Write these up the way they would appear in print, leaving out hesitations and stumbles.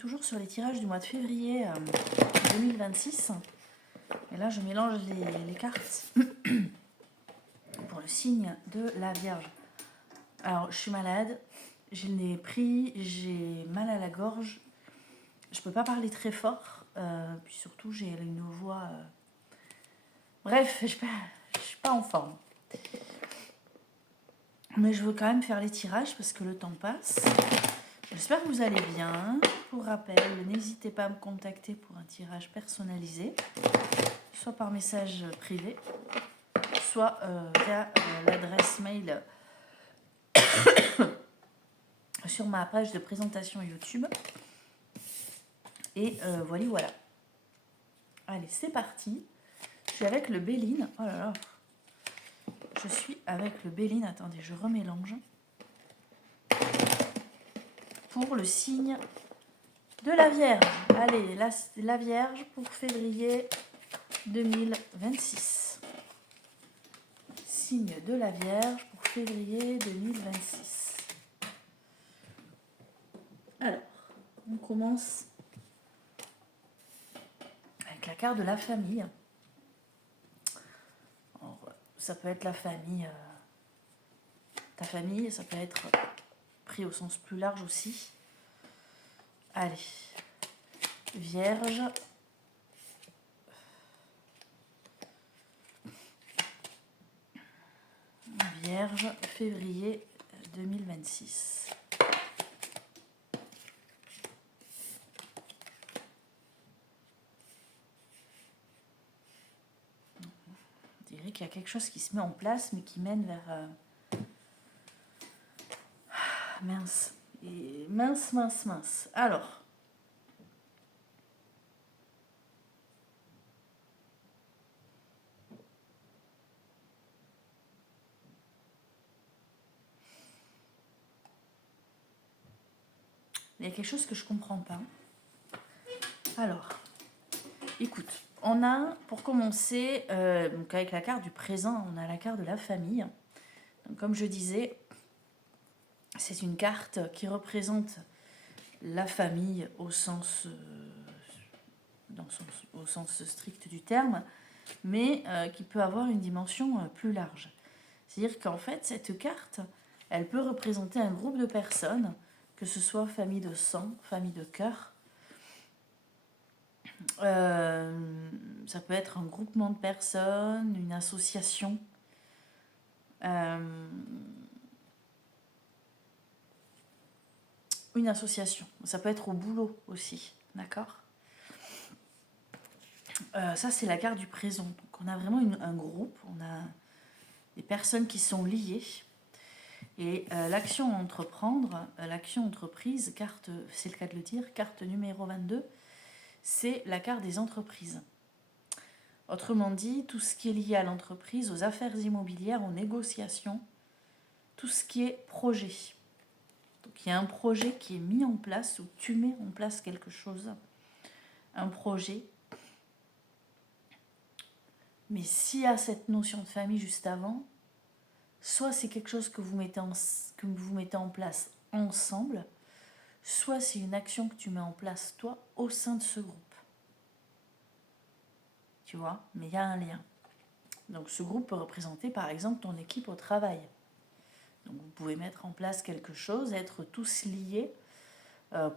toujours sur les tirages du mois de février 2026. Et là, je mélange les cartes pour le signe de la Vierge. Alors, je suis malade, j'ai le nez pris, j'ai mal à la gorge. Je peux pas parler très fort, puis surtout, j'ai une voix... Bref, je suis pas en forme. Mais je veux quand même faire les tirages parce que le temps passe. J'espère que vous allez bien. Pour rappel, n'hésitez pas à me contacter pour un tirage personnalisé, soit par message privé, soit via l'adresse mail sur ma page de présentation YouTube. Et voilà. Allez, c'est parti. Je suis avec le Béline. Oh là là. Je suis avec le Béline. Attendez, je remélange. Pour le signe de la Vierge. Allez, la Vierge pour février 2026. Signe de la Vierge pour février 2026. Alors, on commence avec la carte de la famille. Alors, ça peut être la famille, ta famille, ça peut être pris au sens plus large aussi. Allez, Vierge. Vierge, février 2026. On dirait qu'il y a quelque chose qui se met en place, mais qui mène vers... mince. Et mince. Alors. Il y a quelque chose que je ne comprends pas. Alors, écoute, on a, pour commencer, donc avec la carte du présent, on a la carte de la famille. Donc, comme je disais, c'est une carte qui représente la famille au sens strict du terme, mais qui peut avoir une dimension plus large. C'est-à-dire qu'en fait, cette carte, elle peut représenter un groupe de personnes, que ce soit famille de sang, famille de cœur. Ça peut être un groupement de personnes, une association. Une association. Ça peut être au boulot aussi, d'accord ? Ça, c'est la carte du présent. Donc, on a vraiment un groupe, on a des personnes qui sont liées. Et l'action à entreprendre, l'action entreprise, carte, c'est le cas de le dire, carte numéro 22, c'est la carte des entreprises. Autrement dit, tout ce qui est lié à l'entreprise, aux affaires immobilières, aux négociations, tout ce qui est projet. Donc il y a un projet qui est mis en place, ou tu mets en place quelque chose, un projet. Mais s'il y a cette notion de famille juste avant, soit c'est quelque chose que vous mettez en place ensemble, soit c'est une action que tu mets en place toi au sein de ce groupe. Tu vois, mais il y a un lien. Donc ce groupe peut représenter par exemple ton équipe au travail. Donc vous pouvez mettre en place quelque chose, être tous liés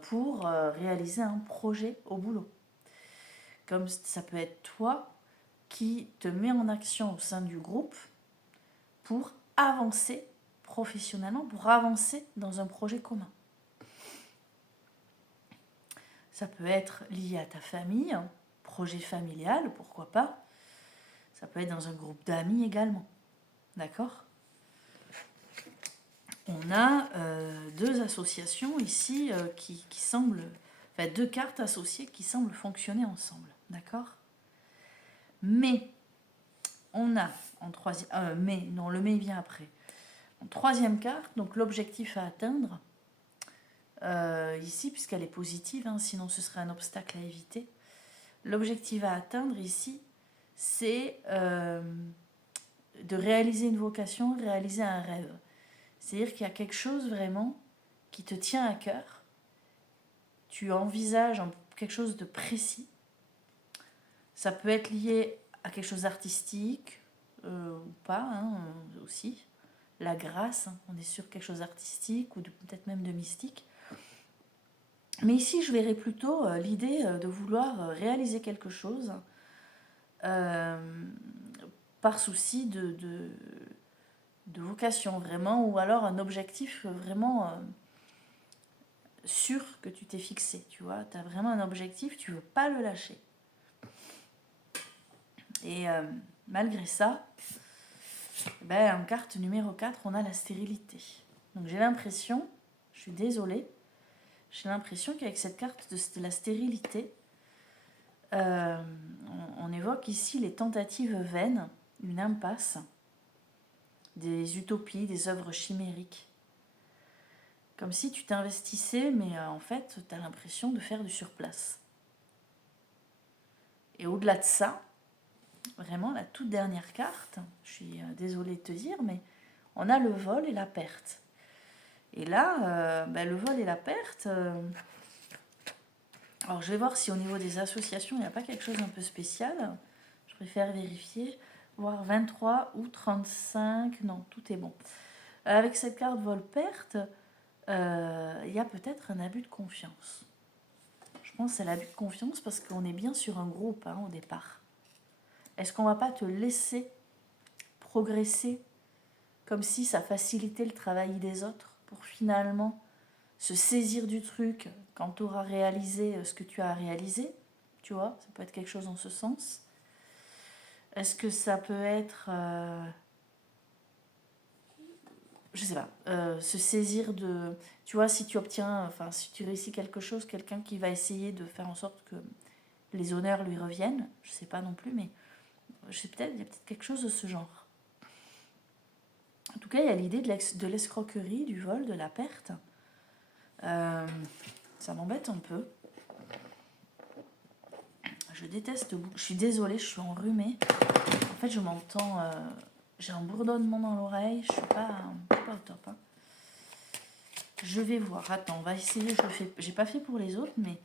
pour réaliser un projet au boulot. Comme ça peut être toi qui te mets en action au sein du groupe pour avancer professionnellement, pour avancer dans un projet commun. Ça peut être lié à ta famille, projet familial, pourquoi pas. Ça peut être dans un groupe d'amis également. D'accord ? On a deux associations ici qui semblent... Enfin, deux cartes associées qui semblent fonctionner ensemble. D'accord ? Mais, on a en troisième... le mais vient après. En troisième carte, donc l'objectif à atteindre, ici, puisqu'elle est positive, sinon ce serait un obstacle à éviter. L'objectif à atteindre ici, c'est de réaliser une vocation, réaliser un rêve. C'est-à-dire qu'il y a quelque chose vraiment qui te tient à cœur. tu envisages quelque chose de précis. Ça peut être lié à quelque chose d'artistique ou pas, hein, aussi. La grâce, hein, on est sur quelque chose d'artistique ou peut-être même de mystique. Mais ici, je verrais plutôt l'idée de vouloir réaliser quelque chose par souci de vocation vraiment, ou alors un objectif vraiment sûr que tu t'es fixé, tu vois. Tu as vraiment un objectif, tu veux pas le lâcher. Et malgré ça, ben, en carte numéro 4, on a la stérilité. Donc j'ai l'impression, je suis désolée, j'ai l'impression qu'avec cette carte de la stérilité, on évoque ici les tentatives vaines, une impasse, des utopies, des œuvres chimériques. Comme si tu t'investissais, mais en fait, tu as l'impression de faire du surplace. Et au-delà de ça, vraiment la toute dernière carte, je suis désolée de te dire, mais on a le vol et la perte. Et là, ben, le vol et la perte... alors je vais voir si au niveau des associations, il n'y a pas quelque chose un peu spécial. Je préfère vérifier. Voir 23 ou 35. Non, tout est bon. Avec cette carte vol-perte, il y a peut-être un abus de confiance. Je pense que c'est l'abus de confiance parce qu'on est bien sur un groupe au départ. Est-ce qu'on ne va pas te laisser progresser comme si ça facilitait le travail des autres pour finalement se saisir du truc quand tu auras réalisé ce que tu as réalisé, tu vois, ça peut être quelque chose en ce sens. Est-ce que ça peut être, je sais pas, se saisir de, tu vois, si tu obtiens, enfin, si tu réussis quelque chose, quelqu'un qui va essayer de faire en sorte que les honneurs lui reviennent, je sais pas non plus, mais je sais peut-être, il y a peut-être quelque chose de ce genre. En tout cas, il y a l'idée de l'escroquerie, du vol, de la perte. Ça m'embête un peu. Je déteste, je suis désolée, je suis enrhumée. En fait, je m'entends, j'ai un bourdonnement dans l'oreille, je suis pas au top. Hein. Je vais voir, attends, on va essayer, j'ai pas fait pour les autres, mais...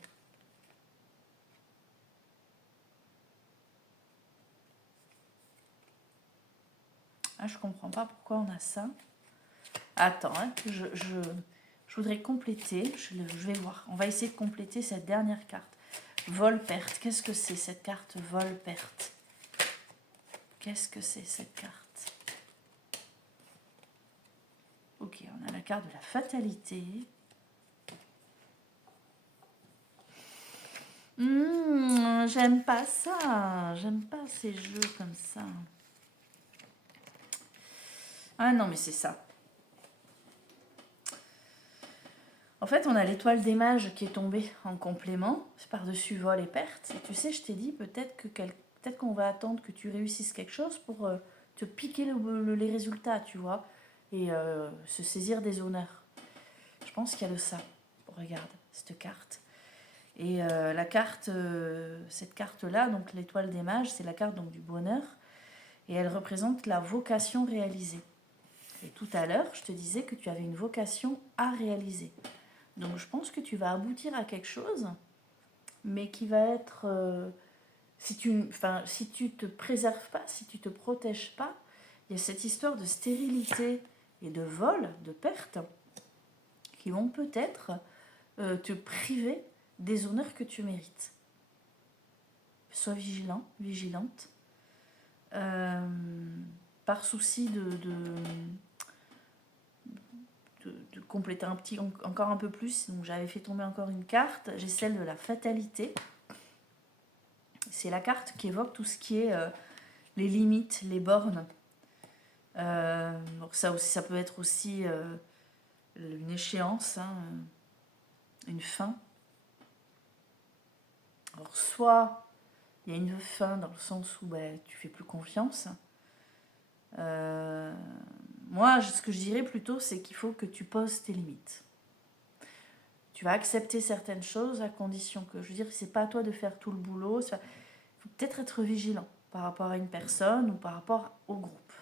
Ah, je comprends pas pourquoi on a ça. Attends, hein, je voudrais compléter, je vais voir. On va essayer de compléter cette dernière carte. Vol-perte, qu'est-ce que c'est cette carte vol-perte? Qu'est-ce que c'est cette carte? Ok, on a la carte de la fatalité. J'aime pas ça. J'aime pas ces jeux comme ça. Ah non, mais c'est ça. En fait, on a l'étoile des mages qui est tombée en complément, par-dessus vol et perte. Et tu sais, je t'ai dit peut-être qu'on va attendre que tu réussisses quelque chose pour te piquer les résultats, tu vois, et se saisir des honneurs. Je pense qu'il y a de ça. Regarde, cette carte. Et la carte, cette carte-là, donc l'étoile des mages, c'est la carte donc, du bonheur. Et elle représente la vocation réalisée. Et tout à l'heure, je te disais que tu avais une vocation à réaliser. Donc je pense que tu vas aboutir à quelque chose, mais qui va être... si tu te préserves pas, si tu te protèges pas, il y a cette histoire de stérilité et de vol, de perte, qui vont peut-être te priver des honneurs que tu mérites. Sois vigilant, vigilante. Par souci de compléter encore un peu plus, donc j'avais fait tomber encore une carte, j'ai celle de la fatalité. C'est la carte qui évoque tout ce qui est les limites, les bornes. Donc ça peut être aussi une échéance, hein, une fin. Alors soit il y a une fin dans le sens où tu fais plus confiance. Moi, ce que je dirais plutôt, c'est qu'il faut que tu poses tes limites. Tu vas accepter certaines choses à condition que, je veux dire, c'est pas à toi de faire tout le boulot. Il faut peut-être être vigilant par rapport à une personne ou par rapport au groupe.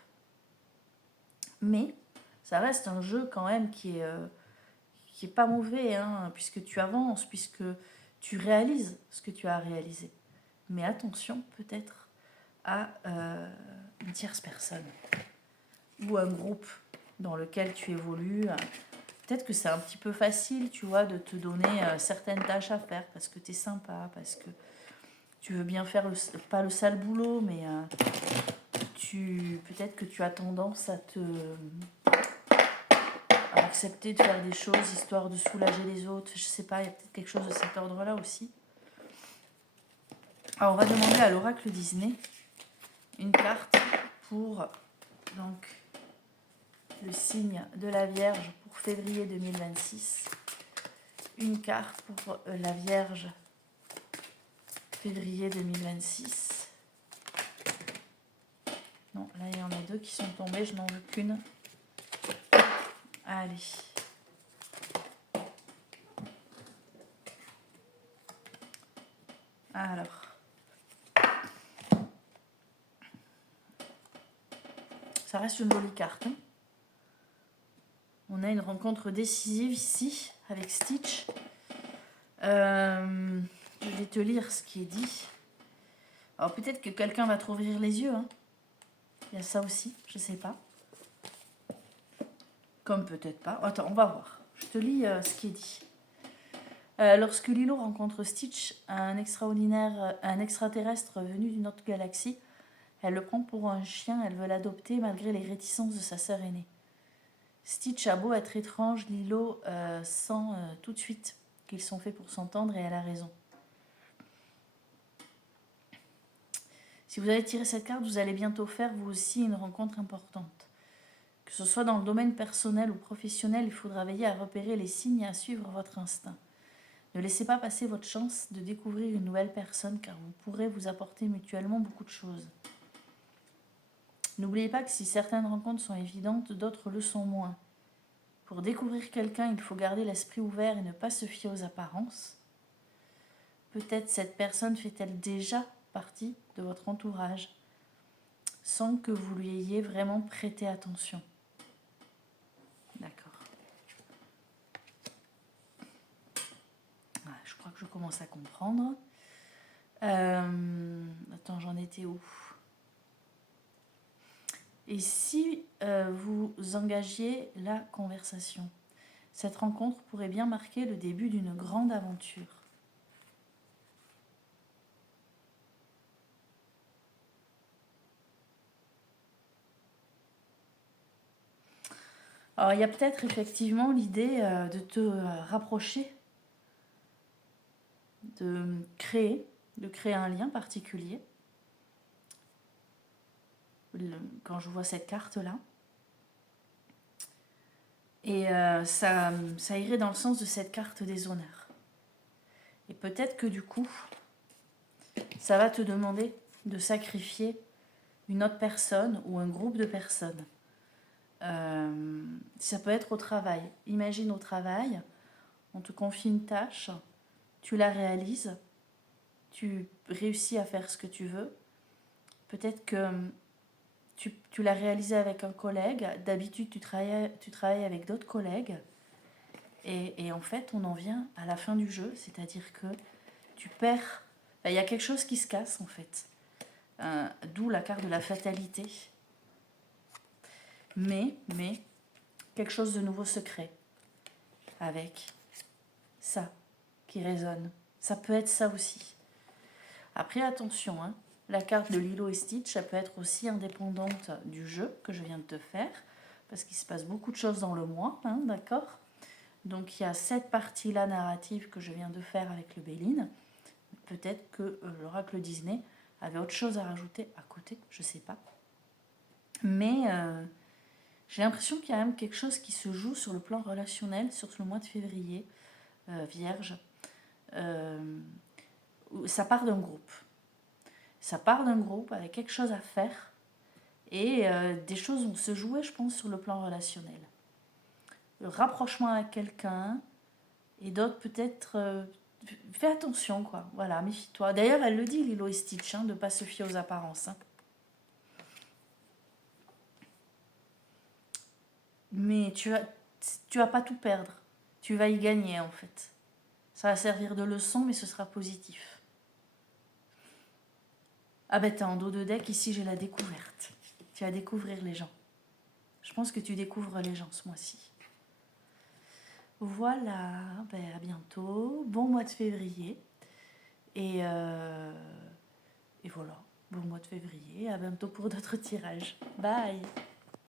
Mais ça reste un jeu quand même qui qui est pas mauvais, hein, puisque tu avances, puisque tu réalises ce que tu as réalisé. Mais attention peut-être à une tierce personne ou un groupe dans lequel tu évolues. Peut-être que c'est un petit peu facile, tu vois, de te donner certaines tâches à faire parce que tu es sympa, parce que tu veux bien faire, pas le sale boulot, mais peut-être que tu as tendance à accepter de faire des choses histoire de soulager les autres. Je sais pas, il y a peut-être quelque chose de cet ordre-là aussi. Alors, on va demander à l'oracle Disney une carte pour donc le signe de la Vierge pour février 2026. Une carte pour la Vierge février 2026. Non, là il y en a deux qui sont tombées, je n'en veux qu'une. Allez. Alors. Ça reste une jolie carte. Hein. On a une rencontre décisive ici avec Stitch. Je vais te lire ce qui est dit. Alors peut-être que quelqu'un va te rouvrir les yeux. Hein. Il y a ça aussi, je sais pas. Comme peut-être pas. Attends, on va voir. Je te lis ce qui est dit. Lorsque Lilo rencontre Stitch, un extraterrestre venu d'une autre galaxie, elle le prend pour un chien, elle veut l'adopter malgré les réticences de sa sœur aînée. Stitch a beau être étrange, Lilo sent tout de suite qu'ils sont faits pour s'entendre et elle a raison. Si vous avez tiré cette carte, vous allez bientôt faire vous aussi une rencontre importante. Que ce soit dans le domaine personnel ou professionnel, il faudra veiller à repérer les signes et à suivre votre instinct. Ne laissez pas passer votre chance de découvrir une nouvelle personne car vous pourrez vous apporter mutuellement beaucoup de choses. N'oubliez pas que si certaines rencontres sont évidentes, d'autres le sont moins. Pour découvrir quelqu'un, il faut garder l'esprit ouvert et ne pas se fier aux apparences. Peut-être cette personne fait-elle déjà partie de votre entourage, sans que vous lui ayez vraiment prêté attention. D'accord. Voilà, je crois que je commence à comprendre. Attends, j'en étais où ? Et si vous engagiez la conversation, cette rencontre pourrait bien marquer le début d'une grande aventure. Alors, il y a peut-être effectivement l'idée de te rapprocher, de créer un lien particulier. Quand je vois cette carte-là. Et ça irait dans le sens de cette carte des honneurs. Et peut-être que du coup, ça va te demander de sacrifier une autre personne ou un groupe de personnes. Ça peut être au travail. Imagine au travail, on te confie une tâche, tu la réalises, tu réussis à faire ce que tu veux. Peut-être que tu l'as réalisé avec un collègue, d'habitude tu travailles avec d'autres collègues, et en fait on en vient à la fin du jeu, c'est-à-dire que tu perds, il y a quelque chose qui se casse en fait, d'où la carte de la fatalité, mais quelque chose de nouveau se crée, avec ça qui résonne, ça peut être ça aussi. Après attention, hein. La carte de Lilo et Stitch, ça peut être aussi indépendante du jeu que je viens de te faire, parce qu'il se passe beaucoup de choses dans le mois, hein, d'accord ? Donc il y a cette partie-là narrative que je viens de faire avec le Béline. Peut-être que l'oracle Disney avait autre chose à rajouter à côté, je ne sais pas. Mais j'ai l'impression qu'il y a même quelque chose qui se joue sur le plan relationnel, sur le mois de février, Vierge. Ça part d'un groupe. Ça part d'un groupe avec quelque chose à faire et des choses vont se jouer, je pense, sur le plan relationnel. Le rapprochement avec quelqu'un et d'autres peut-être... fais attention, quoi. Voilà, méfie-toi. D'ailleurs, elle le dit, Lilo et Stitch, hein, de ne pas se fier aux apparences. Hein. Mais tu vas pas tout perdre. Tu vas y gagner en fait. Ça va servir de leçon, mais ce sera positif. Ah ben t'es en dos de deck, ici j'ai la découverte. Tu vas découvrir les gens. Je pense que tu découvres les gens ce mois-ci. Voilà, ben à bientôt. Bon mois de février. Et voilà, bon mois de février. À bientôt pour d'autres tirages. Bye!